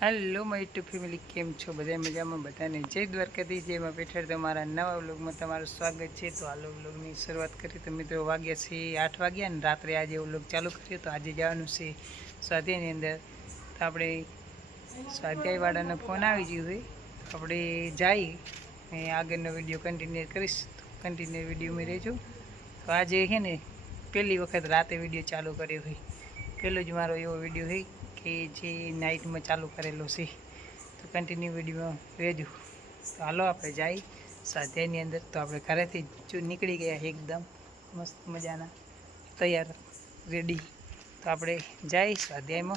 Hello my YouTube family केम छो बधाय मजामां बधाने जय द्वारकाधीश जय मां पेठर तमारा नवा व्लॉगमां तमारुं स्वागत छे। तो हालो व्लॉगनी शरूआत करी तो मित्रों वाग्या छे 8 वाग्या ने रात्रे आज व्लॉग चालू कर्यो। तो आज जवानुं छे स्वाध्यायनी अंदर। तो आपणे स्वाध्यायवाळानो फोन आवी गयो छे तो आपणे जाई ने आगळनो विडियो कन्टिन्यू करीश। तो कन्टिन्यू विडियो में रहेजो। तो आज है ने पहली वखत राते विडियो चालू कर्यो छे। पहलो ज मारो एवो विडियो है कि जे नाइट में चालू करेलो से। तो कंटिन्यू विडियो में रहेजो। तो हालो आपणे जाई स्वाध्यायनी अंदर। तो आपणे घरेथी जो निकली गया एकदम मस्त मजाना तैयार रेडी। तो आपणे जाई स्वाध्याय में।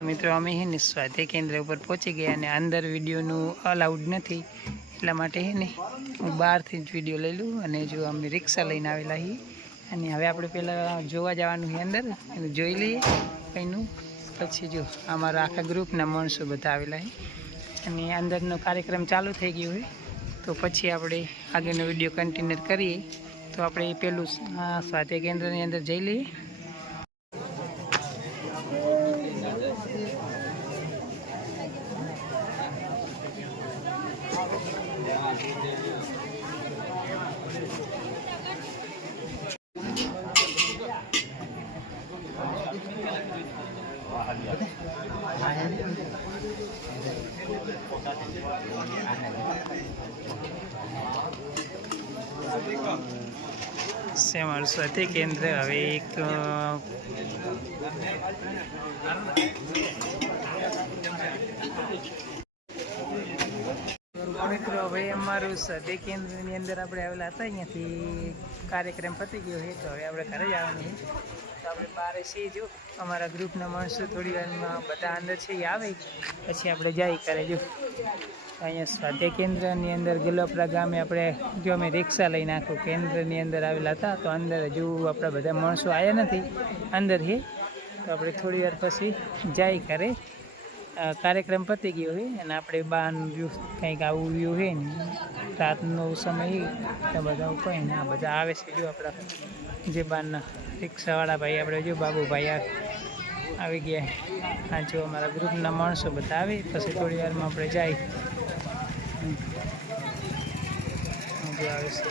मित्रों अमे है ने स्वाध्याय केन्द्र पर पहुँची गया ने अंदर विडियोनु अलाउड नहीं એટલા માટે है ने હું બહારથી જ વિડીયો લઈ લઉં। અને જો અમે રિક્ષા લઈને આવેલા છીએ અને હવે આપણે પહેલાં જોવા જવાનું છે અંદર એને જોઈ લઈએ કંઈનું। પછી જો અમારા આખા ગ્રુપના માણસો બધા આવેલા છે અને અંદરનો કાર્યક્રમ ચાલુ થઈ ગયો હોય તો પછી આપણે આગળનો વિડીયો કન્ટિન્યુ કરીએ। તો આપણે પેલું સ્વાધ્યાય કેન્દ્રની અંદર જઈ લઈએ। से हमारे स्वाध्याय केन्द्र हवे एक मित्रों हवे अमारू स्वाध्याय केन्द्र अंदर आपणे आवेला हता। अहींयाथी कार्यक्रम पती गयो है तो हवे आपणे घरे जवानुं छे। तो आपणे बारे छीए जो अमारा ग्रुपना माणसो थोड़ी वारमां बधा अंदर छे आवे पछी आपणे जाई करे। जो अहींया स्वाध्याय केन्द्रनी अंदर गलोपरा गामे आपणे जो अमे रिक्शा लईने आखो केन्द्रनी अंदर आवेला हता। तो अंदर हजू आपणा बधा माणसो आव्या नथी अंदर है। तो आपणे थोड़ी वार पछी जाई करे। कार्यक्रम पती गयो है अने आपणे बार जो कंईक आवुं व्यू है ने रातनो समय तो बधा कोई ने आ बधा आवे छे। जो आपणा जे बारना रिक्शावाळा भाई आपणे जो बाबू भाई આવી ગયા। આ જો અમારા ગ્રુપના માણસો બધા આવે પછી થોડી વારમાં આપણે જાય જે આવે છે।